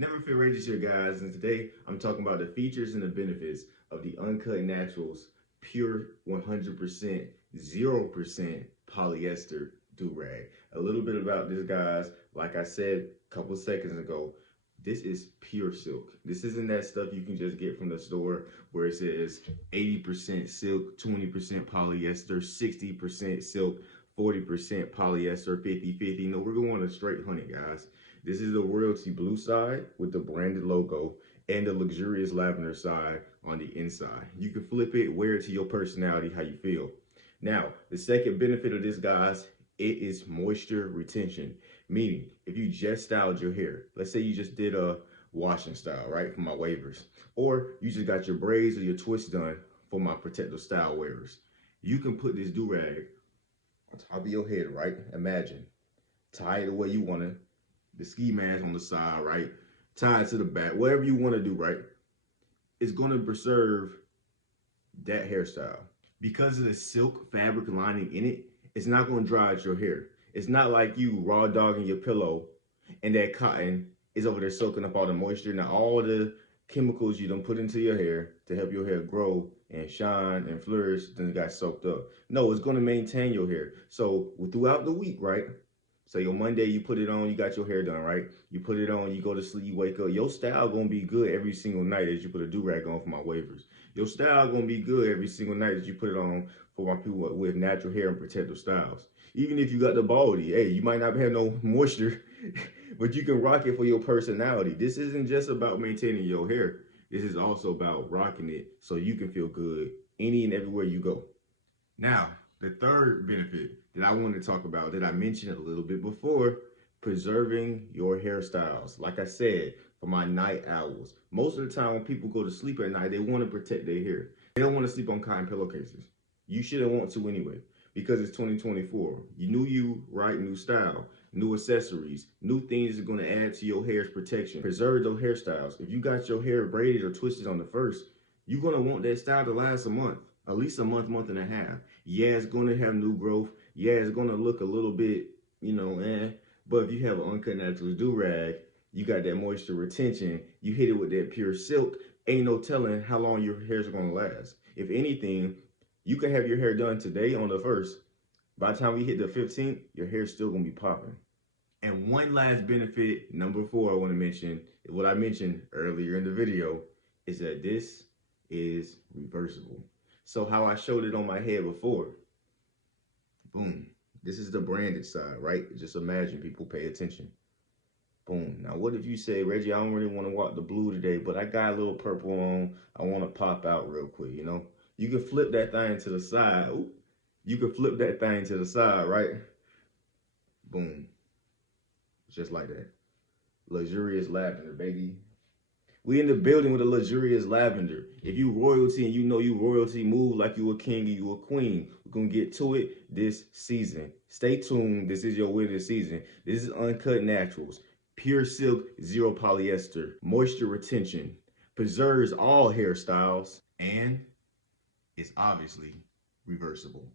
Never feel ready here, guys, and today I'm talking about the features and the benefits of the Uncut Naturals pure 100% 0% polyester do-rag. A little bit about this, guys. Like I said a couple seconds ago, this is pure silk. This isn't that stuff you can just get from the store where it says 80% silk, 20% polyester, 60% silk, 40% polyester, 50-50. No, we're going to straight honey, guys. This is the royalty blue side with the branded logo and the luxurious lavender side on the inside. You can flip it, wear it to your personality, how you feel. Now, the second benefit of this, guys, it is moisture retention. Meaning, if you just styled your hair, let's say you just did a washing style, right, for my wavers, or you just got your braids or your twists done for my protective style wearers, you can put this do-rag on top of your head, right? Imagine, tie it the way you want to, the ski mask on the side, right? Tie it to the back, whatever you want to do, right? It's going to preserve that hairstyle. Because of the silk fabric lining in it, it's not going to dry out your hair. It's not like you raw dogging your pillow and that cotton is over there soaking up all the moisture. Now, all the chemicals you done put into your hair to help your hair grow and shine and flourish, then it got soaked up. No, it's going to maintain your hair. So throughout the week, right? So your Monday, you put it on, you got your hair done, right? You put it on, you go to sleep, you wake up. Your style gonna be good every single night as you put a do-rag on for my wavers. Your style gonna be good every single night as you put it on for my people with natural hair and protective styles. Even if you got the baldy, hey, you might not have no moisture, but you can rock it for your personality. This isn't just about maintaining your hair. This is also about rocking it so you can feel good any and everywhere you go. Now, the third benefit that I want to talk about that I mentioned a little bit before, preserving your hairstyles. Like I said, for my night owls, most of the time when people go to sleep at night, they want to protect their hair. They don't want to sleep on cotton pillowcases. You shouldn't want to anyway, because it's 2024. You, right? New style, new accessories, new things are going to add to your hair's protection. Preserve those hairstyles. If you got your hair braided or twisted on the first, you're going to want that style to last a month. At least a month, month and a half. Yeah, it's going to have new growth. Yeah, it's going to look a little bit, but if you have an Uncut Naturals do-rag, you got that moisture retention, you hit it with that pure silk, ain't no telling how long your hair's going to last. If anything, you can have your hair done today on the 1st. By the time we hit the 15th, your hair's still going to be popping. And one last benefit, number 4, I want to mention, what I mentioned earlier in the video, is that this is reversible. So how I showed it on my head before, boom. This is the branded side, right? Just imagine, people, pay attention. Boom. Now, what if you say, Reggie, I don't really want to walk the blue today, but I got a little purple on. I want to pop out real quick, You can flip that thing to the side. Ooh. You can flip that thing to the side, right? Boom. Just like that. Luxurious lavender, baby. We in the building with a luxurious lavender. If you royalty and you know you royalty, move like you a king and you a queen. We're going to get to it this season. Stay tuned. This is your winning season. This is Uncut Naturals. Pure silk, zero polyester. Moisture retention. Preserves all hairstyles. And it's obviously reversible.